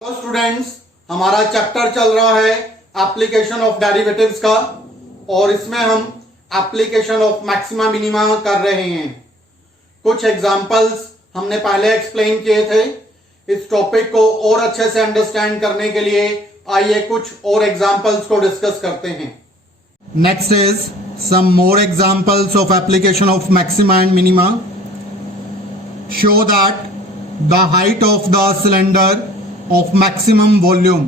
तो स्टूडेंट्स, हमारा चैप्टर चल रहा है एप्लीकेशन ऑफ डेरिवेटिव्स का और इसमें हम एप्लीकेशन ऑफ मैक्सिमा मिनिमा कर रहे हैं। कुछ एग्जांपल्स हमने पहले एक्सप्लेन किए थे। इस टॉपिक को और अच्छे से अंडरस्टैंड करने के लिए आइए कुछ और एग्जांपल्स को डिस्कस करते हैं। Next is some more examples of application of maxima and minima. Show that the height of the cylinder of maximum volume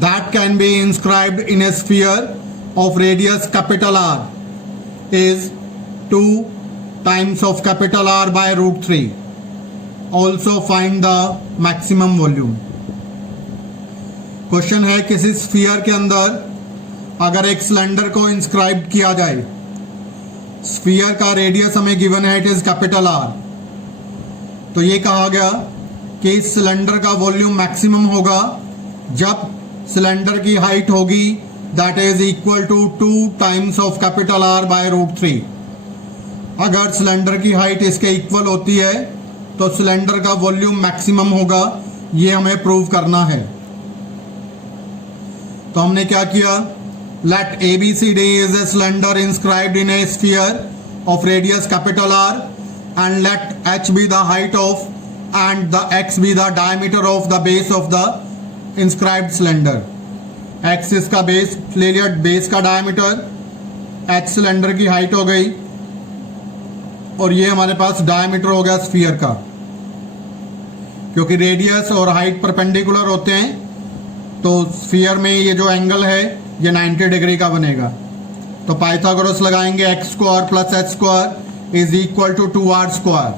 that can be inscribed in a sphere of radius capital R is 2 times of capital R by root 3. Also find the maximum volume. Question है, किसी sphere के अंदर अगर एक cylinder को inscribe किया जाए, sphere का रेडियस हमें गिवन है, इट इज कैपिटल आर। तो ये कहा गया कि इस सिलेंडर का वॉल्यूम मैक्सिमम होगा जब सिलेंडर की हाइट होगी that is equal to 2 times of capital R by root 3। अगर सिलेंडर की हाइट इसके इक्वल होती है तो सिलेंडर का वॉल्यूम मैक्सिमम होगा। ये हमें प्रूव करना है। तो हमने क्या किया, let ABCD is a cylinder inscribed in a sphere of radius capital R and let h be the height of and the x be the diameter of the base of the inscribed cylinder. x इसका base ले लिया, base का diameter, h cylinder की height हो गई और ये हमारे पास डायमीटर हो गया स्फीयर का। क्योंकि रेडियस और हाइट परपेंडिकुलर होते हैं तो स्फीयर में ये जो एंगल है ये 90 डिग्री का बनेगा। तो पाइथागोरस लगाएंगे, x square plus h square is equal to 2r square.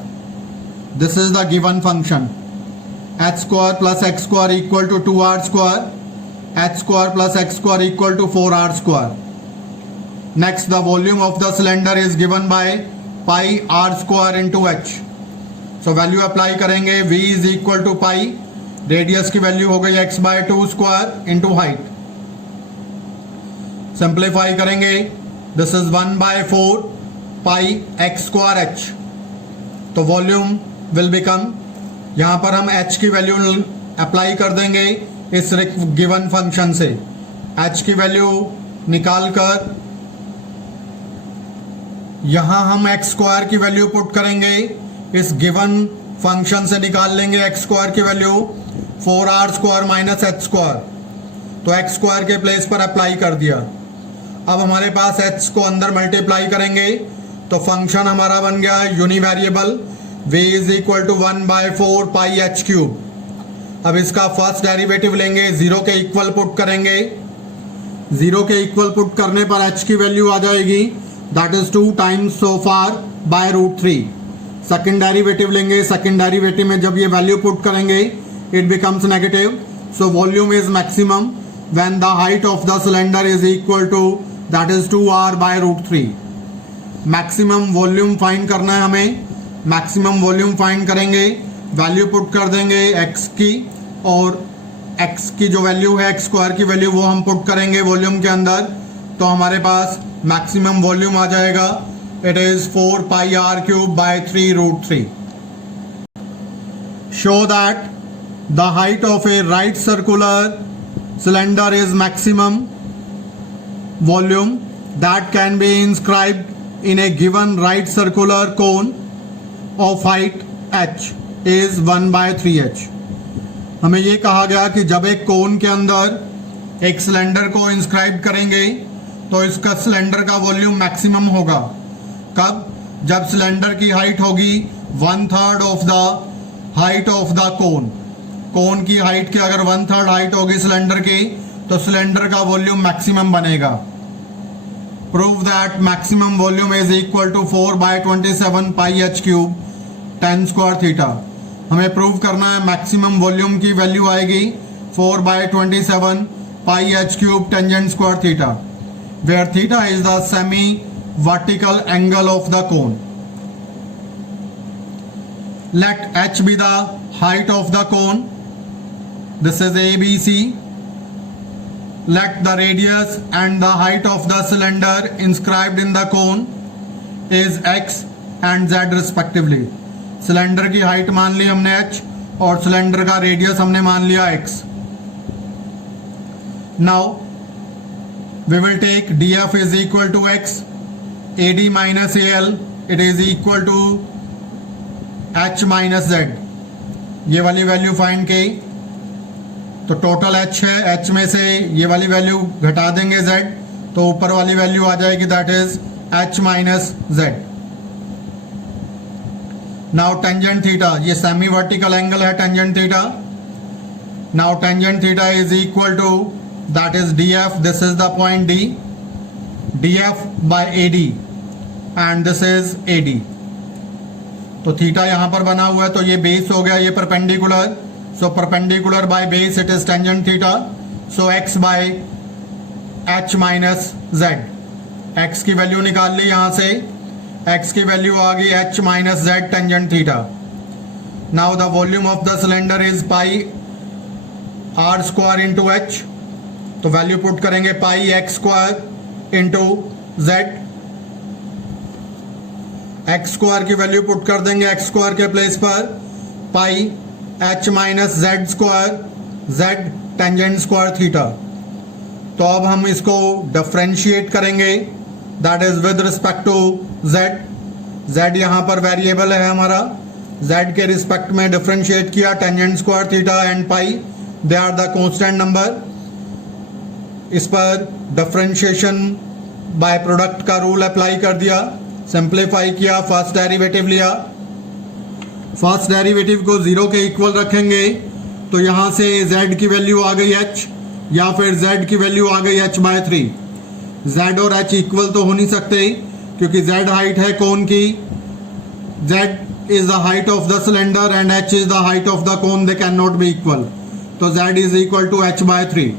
This is the given function. H square plus x square equal to 2r square. H square plus x square equal to 4r square. Next, the volume of the cylinder is given by pi r square into h. So value apply करेंगे, v is equal to pi, radius की value हो गई x by 2 square into height. Simplify करेंगे, this is 1 by 4 pi x square H. तो volume will become, यहां पर हम h की वैल्यू अप्लाई कर देंगे इस गिवन फंक्शन से। h की वैल्यू निकालकर यहां हम एक्स स्क्वायर की वैल्यू पुट करेंगे, इस गिवन फंक्शन से निकाल लेंगे एक्स स्क्वायर की value 4r square minus H square. तो एक्स स्क्वायर के प्लेस पर अप्लाई कर दिया। अब हमारे पास h को अंदर मल्टीप्लाई करेंगे तो फंक्शन हमारा बन गया univariable, v is equal to 1 by 4 pi h cube. अब इसका फर्स्ट डेरिवेटिव लेंगे, 0 के इक्वल पुट करेंगे। 0 के इक्वल पुट करने पर h की वैल्यू आ जाएगी that is 2 times so far by root 3। Second derivative लेंगे, सेकेंड डेरिवेटिव में जब ये वैल्यू पुट करेंगे it becomes negative. So volume is maximum when the height of the cylinder is equal to that is 2r by root 3। Maximum volume find करना है हमें। Maximum volume find करेंगे, value put कर देंगे x की और x की जो वैल्यू है x स्क्वायर की वैल्यू वो हम पुट करेंगे वॉल्यूम के अंदर। तो हमारे पास मैक्सिमम वॉल्यूम आ जाएगा, it is 4 pi r cube by 3 root 3। Show that the height of a right circular cylinder is maximum volume that can be inscribed in a given right circular cone of height h is 1 by 3h। हमें ये कहा गया कि जब एक कोन के अंदर एक सिलेंडर को इंस्क्राइब करेंगे तो इसका सिलेंडर का वॉल्यूम मैक्सिमम होगा। कब? जब सिलेंडर की हाइट होगी 1/3 of the height of the cone. Cone की हाइट की अगर 1/3 हाइट होगी सिलेंडर की तो सिलेंडर का वॉल्यूम मैक्सिमम बनेगा। Prove that maximum volume is equal to 4 by 27 pi h cube tan square theta। हमें प्रूव करना है मैक्सिमम वॉल्यूम की वैल्यू आएगी 4 by 27 pi h cube tangent square theta, where theta is the semi vertical angle of the cone. Let h be the height of the cone. This is ABC. Let the radius and the height of the cylinder inscribed in the cone is x and z respectively. Cylinder की height मान ली हमने h और cylinder का radius हमने मान लिया x। Now we will take df is equal to x, AD minus AL it is equal to h minus z। ये वाली वैल्यू फाइंड की तो टोटल h है, h में से ये वाली वैल्यू घटा देंगे z, तो ऊपर वाली वैल्यू आ जाएगी that is h minus z। Now tangent theta, ये सेमी वर्टिकल एंगल है tangent theta. Now tangent theta is equal to that is df, this is the point d, df by AD and this is AD। तो theta यहां पर बना हुआ है तो ये बेस हो गया, ये perpendicular, so perpendicular by base it is tangent theta, so x by h minus z। x की वैल्यू निकाल ली यहां से, x की वैल्यू आ गई h minus z tangent theta. Now the volume of the cylinder is pi r square into h, तो value put करेंगे pi x square into z। X square की वैल्यू पुट कर देंगे एक्स स्क्वायर के place पर, pi h minus z square, z tangent square theta. तो अब हम इसको डिफरेंशिएट करेंगे that is with respect to z। z यहां पर वेरिएबल है हमारा, z के रिस्पेक्ट में डिफरेंशिएट किया, tangent square theta and pi they are the constant number. इस पर डिफरेंशिएशन बाय प्रोडक्ट का रूल अप्लाई कर दिया, सिंप्लीफाई किया, फर्स्ट डेरिवेटिव लिया। फर्स्ट डेरिवेटिव को 0 के इक्वल रखेंगे तो यहां से z की वैल्यू आ गई h, या फिर z की वैल्यू आ गई h बाय 3। z और h इक्वल तो हो नहीं सकते क्योंकि z हाइट है कोन की, z is the height of the cylinder and h is the height of the cone, they can not be equal, तो z is equal to h by 3।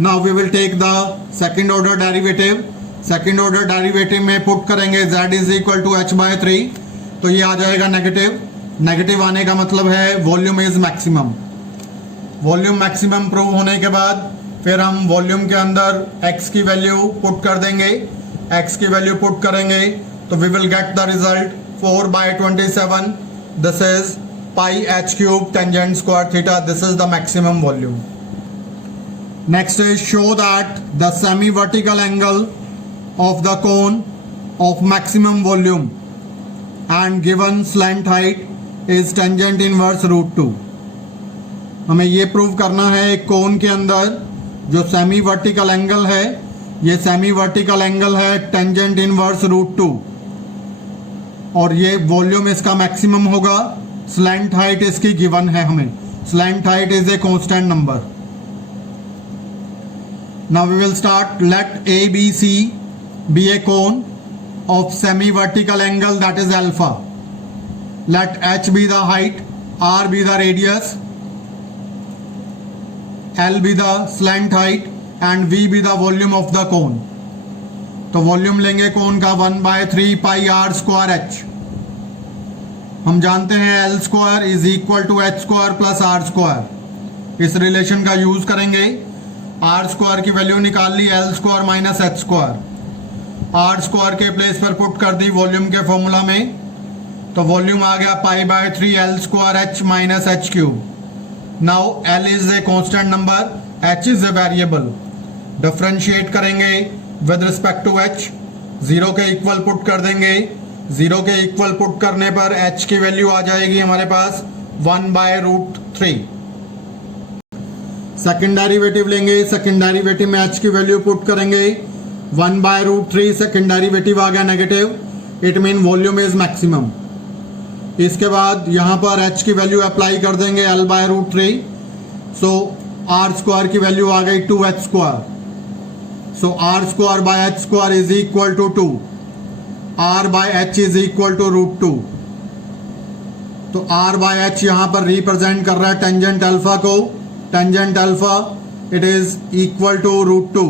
Now we will take the second order derivative. Second order derivative में put करेंगे z is equal to h by 3, तो ये आ जाएगा negative. Negative आने का मतलब है volume is maximum. Volume maximum prove होने के बाद फिर हम वॉल्यूम के अंदर x की वैल्यू पुट कर देंगे। x की वैल्यू पुट करेंगे तो we will get the result 4 by 27, this is pi h cube tangent square theta, this is the maximum volume. Next is show that the semi vertical angle of the cone of maximum volume and given slant height is tangent inverse root 2। हमें ये prove करना है एक कोन के अंदर जो semi vertical angle है, ये सेमी वर्टिकल एंगल है टेंजेंट इनवर्स रूट 2 और ये वॉल्यूम इसका मैक्सिमम होगा। स्लैंट हाइट इसकी गिवन है हमें, slant height is a constant number. Now we will start, let ABC be a cone of semi vertical angle that is alpha, let h be the height, r be the radius, l be the slant height and v be the volume of the cone। तो volume लेंगे cone का 1 by 3 pi r square h। हम जानते हैं l square is equal to h square plus r square, इस relation का use करेंगे। r square की वैल्यू निकाल ली, l square minus h square, r square के प्लेस पर पुट कर दी वॉल्यूम के फॉर्मूला में, तो वॉल्यूम आ गया pi by 3 l square h minus h cube. Now l is a constant number, h is a variable, differentiate करेंगे with respect to h, 0 के इक्वल पुट कर देंगे। 0 के इक्वल पुट करने पर h की वैल्यू आ जाएगी हमारे पास 1 बाय रूट 3। सेकेंड डेरिवेटिव लेंगे, सेकेंड डेरिवेटिव में h की वैल्यू पुट करेंगे 1 बाय रूट 3, सेकेंड डेरिवेटिव आ गया negative, it mean volume is maximum. इसके बाद यहां पर h की वैल्यू अप्लाई कर देंगे l by root 3, so r square की वैल्यू आ गई 2h square, so r square by h square is equal to 2, r by h is equal to root 2। तो r बाय h यहां पर represent कर रहा है टेंजेंट अल्फा को, tangent alpha it is equal to root 2।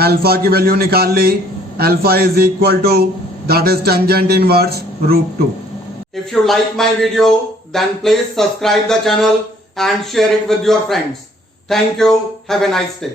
Alpha की value निकाल ली, alpha is equal to that is tangent inverse root 2। If you like my video, then please subscribe the channel and share it with your friends. Thank you. Have a nice day.